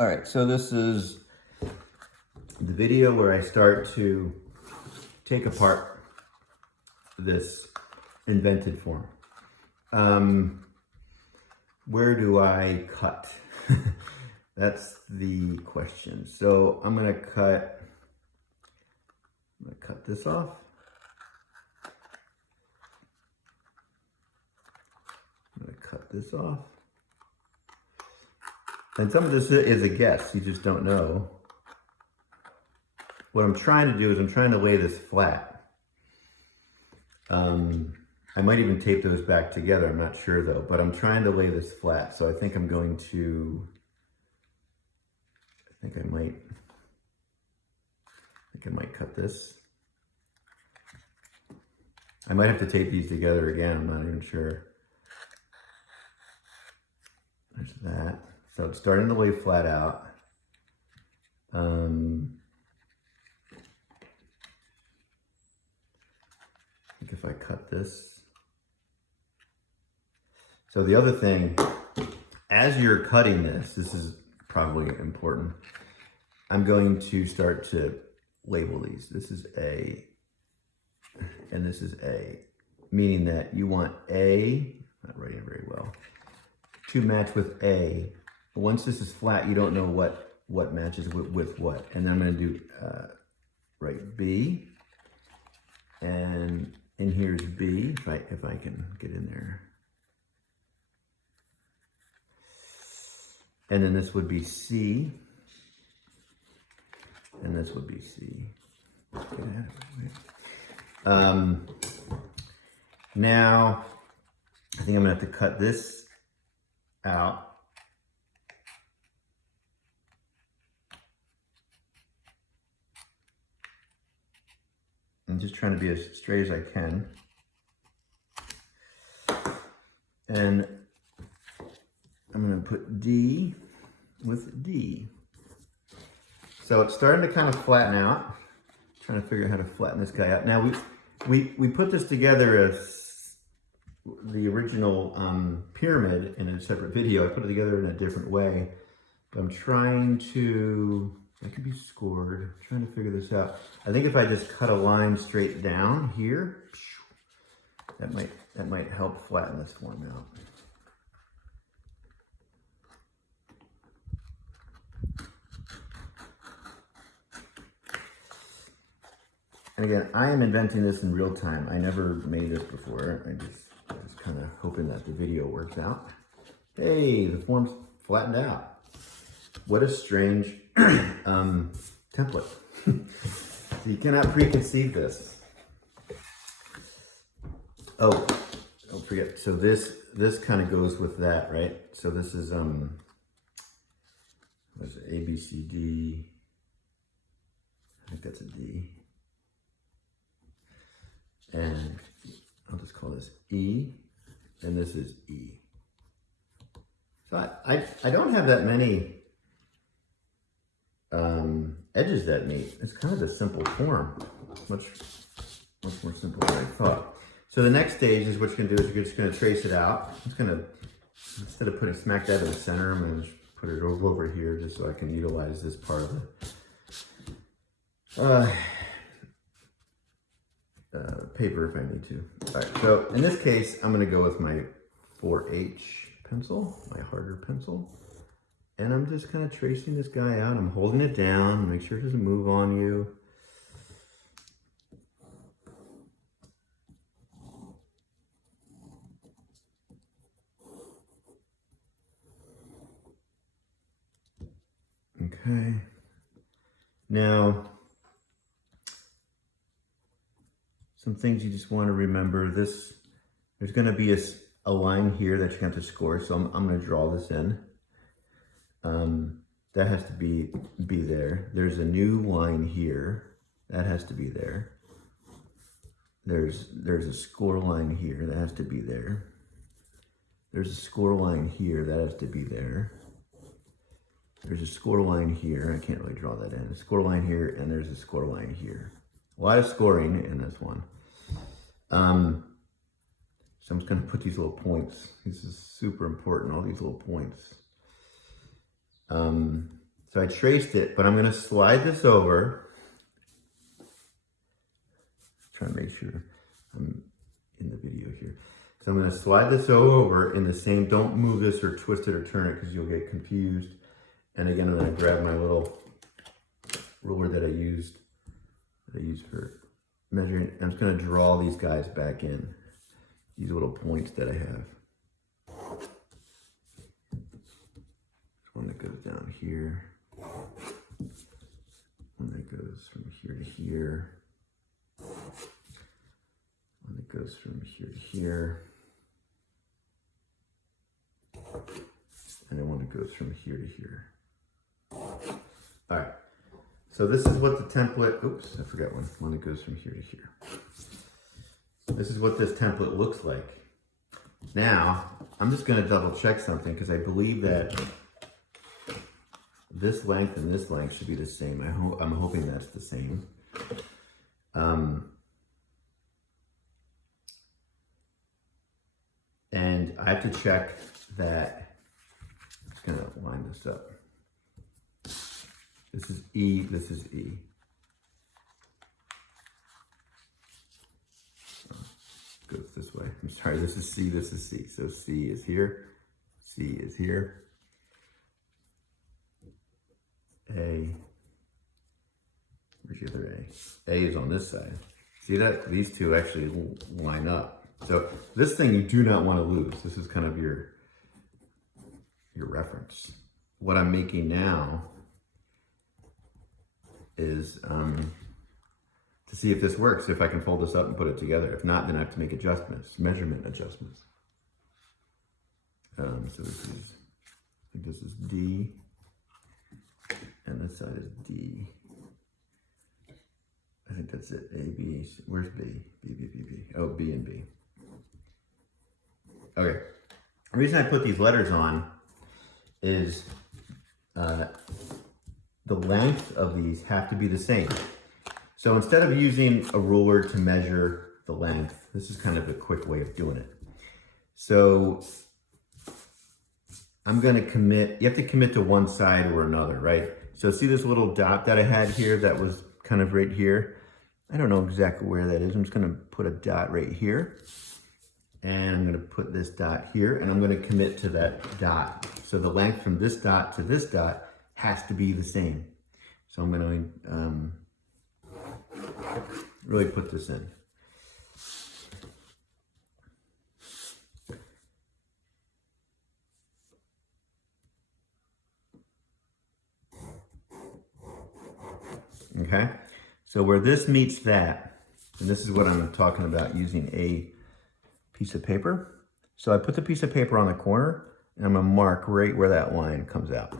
All right, so this is the video where I start to take apart this invented form. Where do I cut? That's the question. So I'm gonna cut this off. I'm gonna cut this off. And some of this is a guess, you just don't know. What I'm trying to do is I'm trying to lay this flat. I might even tape those back together, I'm not sure though, but I'm trying to lay this flat. So I think I'm going to, I think I might cut this. I might have to tape these together again, I'm not even sure. There's that. So it's starting to lay flat out. I think if I cut this. So the other thing, as you're cutting this is probably important. I'm going to start to label these. This is A, and this is A, meaning that you want A, not writing very well, to match with A. Once this is flat, you don't know what matches with what. And then I'm going to do write B, and in here's B, if I can get in there. And then this would be C, and this would be C. Let's get out of it. Now, I think I'm gonna have to cut this out. I'm just trying to be as straight as I can. And I'm gonna put D with D. So it's starting to kind of flatten out. I'm trying to figure out how to flatten this guy out. Now we put this together as the original pyramid in a separate video. I put it together in a different way. But I'm trying to, that could be scored. I'm trying to figure this out. I think if I just cut a line straight down here, that might help flatten this form out. And again, I am inventing this in real time. I never made this before. I just kind of hoping that the video works out. Hey, the form's flattened out. What a strange template. So you cannot preconceive this. Oh, don't forget. So this kind of goes with that, right? So this is what's it, A, B, C, D. I think that's a D. And I'll just call this E, and this is E. So I don't have that many edges that neat. It's kind of a simple form, much more simple than I thought. So the next stage is what you're gonna do is you're just gonna trace it out. I'm just gonna, instead of putting smack dab in the center, I'm gonna just put it over here just so I can utilize this part of the paper if I need to. All right, so in this case, I'm gonna go with my 4H pencil, my harder pencil. And I'm just kind of tracing this guy out. I'm holding it down, make sure it doesn't move on you. Okay. Now, some things you just want to remember. There's going to be a line here that you have to score, so I'm going to draw this in. That has to be there. There's a new line here. That has to be there. There's a score line here. That has to be there. There's a score line here. That has to be there. There's a score line here. I can't really draw that in. A score line here, and there's a score line here. A lot of scoring in this one. So I'm just going to put these little points. This is super important, all these little points. So I traced it, but I'm gonna slide this over. Trying to make sure I'm in the video here. So I'm gonna slide this over in the same, don't move this or twist it or turn it because you'll get confused. And again, I'm gonna grab my little ruler that I used for measuring. I'm just gonna draw these guys back in, these little points that I have. One that goes down here. One that goes from here to here. One that goes from here to here. And then one that goes from here to here. All right. So this is what the template, oops, I forgot one. One that goes from here to here. This is what this template looks like. Now, I'm just gonna double check something because I believe that this length and this length should be the same. I'm hoping that's the same. And I have to check that. I'm just gonna line this up. This is E, this is E. Oh, goes this way. I'm sorry, this is C, this is C. So C is here, C is here. A, where's the other A? A is on this side. See that? These two actually line up. So this thing you do not want to lose. This is kind of your reference. What I'm making now is to see if this works, if I can fold this up and put it together. If not, then I have to make adjustments, measurement adjustments. So this is, I think this is D. And this side is D. I think that's it. A, B. Where's B? B, B, B, B. Oh, B and B. Okay. The reason I put these letters on is the length of these have to be the same. So instead of using a ruler to measure the length, this is kind of a quick way of doing it. So I'm going to commit, you have to commit to one side or another, right? So see this little dot that I had here that was kind of right here? I don't know exactly where that is. I'm just going to put a dot right here. And I'm going to put this dot here, and I'm going to commit to that dot. So the length from this dot to this dot has to be the same. So I'm going to really put this in. Okay, so where this meets that, and this is what I'm talking about using a piece of paper. So I put the piece of paper on the corner, and I'm gonna mark right where that line comes out.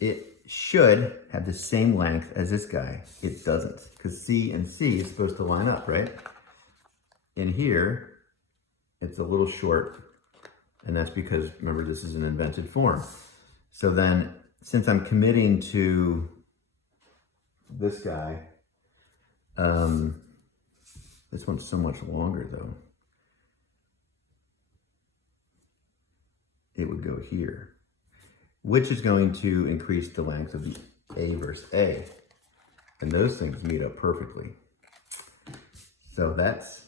It should have the same length as this guy. It doesn't, because C and C is supposed to line up, right? In here, it's a little short, and that's because, remember, this is an invented form. So then, since I'm committing to this guy, this one's so much longer though. It would go here, which is going to increase the length of the A versus A. And those things meet up perfectly. So that's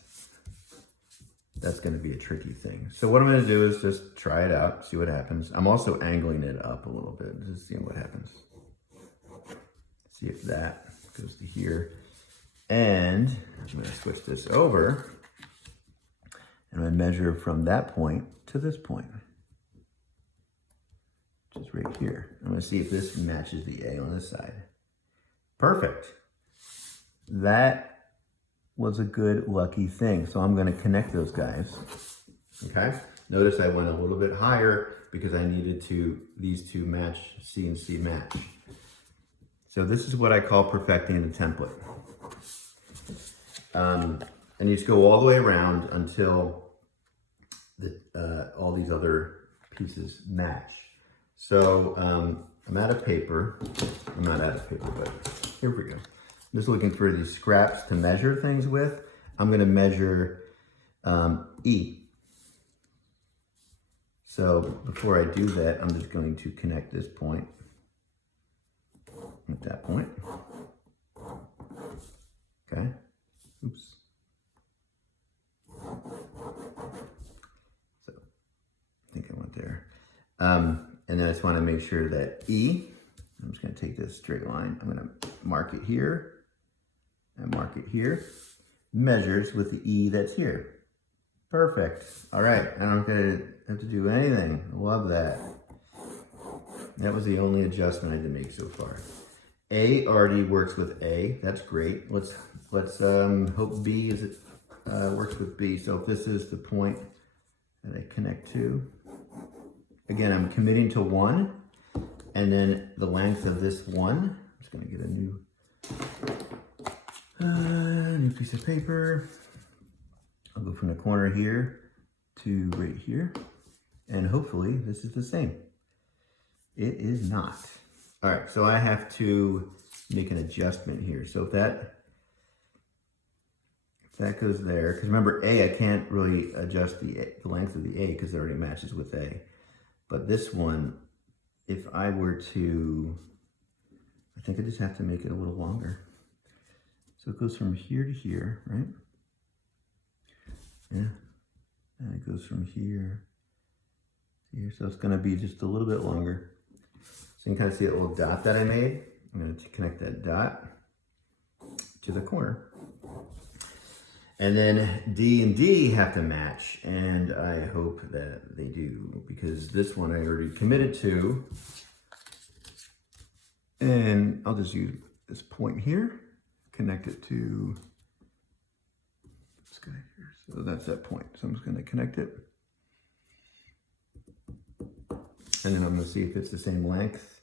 going to be a tricky thing. So what I'm going to do is just try it out, see what happens. I'm also angling it up a little bit, just seeing what happens. See if that goes to here. And I'm going to switch this over. And I measure from that point to this point, which is right here. I'm going to see if this matches the A on this side. Perfect. That was a good lucky thing. So I'm going to connect those guys. Okay. Notice I went a little bit higher because I needed these two match, C and C match. So this is what I call perfecting the template. And you just go all the way around until all these other pieces match. So I'm out of paper. I'm not out of paper, but here we go. I'm just looking for these scraps to measure things with. I'm going to measure E. So before I do that, I'm just going to connect this point at that point. Okay. Oops. So I think I went there. And then I just want to make sure that E, I'm just going to take this straight line. I'm going to mark it here and mark it here. Measures with the E that's here. Perfect. All right. I don't have to do anything. Love that. That was the only adjustment I had to make so far. A already works with A. That's great. Let's hope B works with B. So if this is the point that I connect to, again, I'm committing to 1, and then the length of this 1. I'm just going to get a new piece of paper. I'll go from the corner here to right here, and hopefully this is the same. It is not. All right, so I have to make an adjustment here. So if that goes there, because remember A, I can't really adjust the length of the A because it already matches with A. But this one, if I were to, I think I just have to make it a little longer. So it goes from here to here, right? Yeah, and it goes from here to here. So it's gonna be just a little bit longer. So you can kind of see that little dot that I made. I'm going to connect that dot to the corner. And then D and D have to match, and I hope that they do, because this one I already committed to. And I'll just use this point here, connect it to this guy here. So that's that point. So I'm just going to connect it. And then I'm going to see if it's the same length.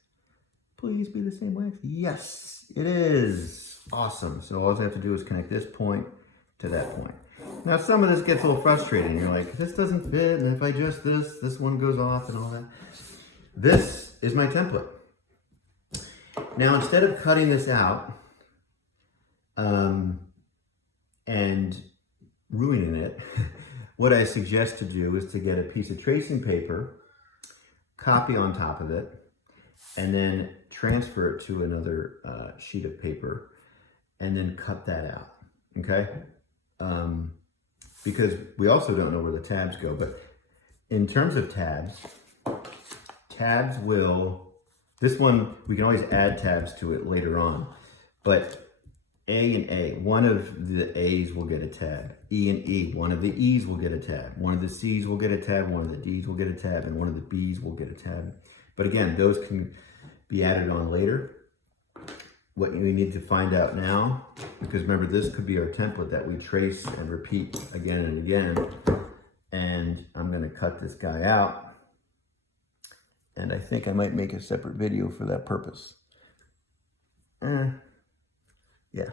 Please be the same length. Yes, it is. Awesome. So all I have to do is connect this point to that point. Now some of this gets a little frustrating. You're like, this doesn't fit, and if I adjust this, this one goes off and all that. This is my template. Now instead of cutting this out and ruining it, what I suggest to do is to get a piece of tracing paper, copy on top of it, and then transfer it to another sheet of paper, and then cut that out, okay? Because we also don't know where the tabs go, but in terms of tabs will, this one, we can always add tabs to it later on, but A and A, one of the A's will get a tab. E and E, one of the E's will get a tab. One of the C's will get a tab, one of the D's will get a tab, and one of the B's will get a tab. But again, those can be added on later. What we need to find out now, because remember, this could be our template that we trace and repeat again and again. And I'm gonna cut this guy out. And I think I might make a separate video for that purpose. Yeah.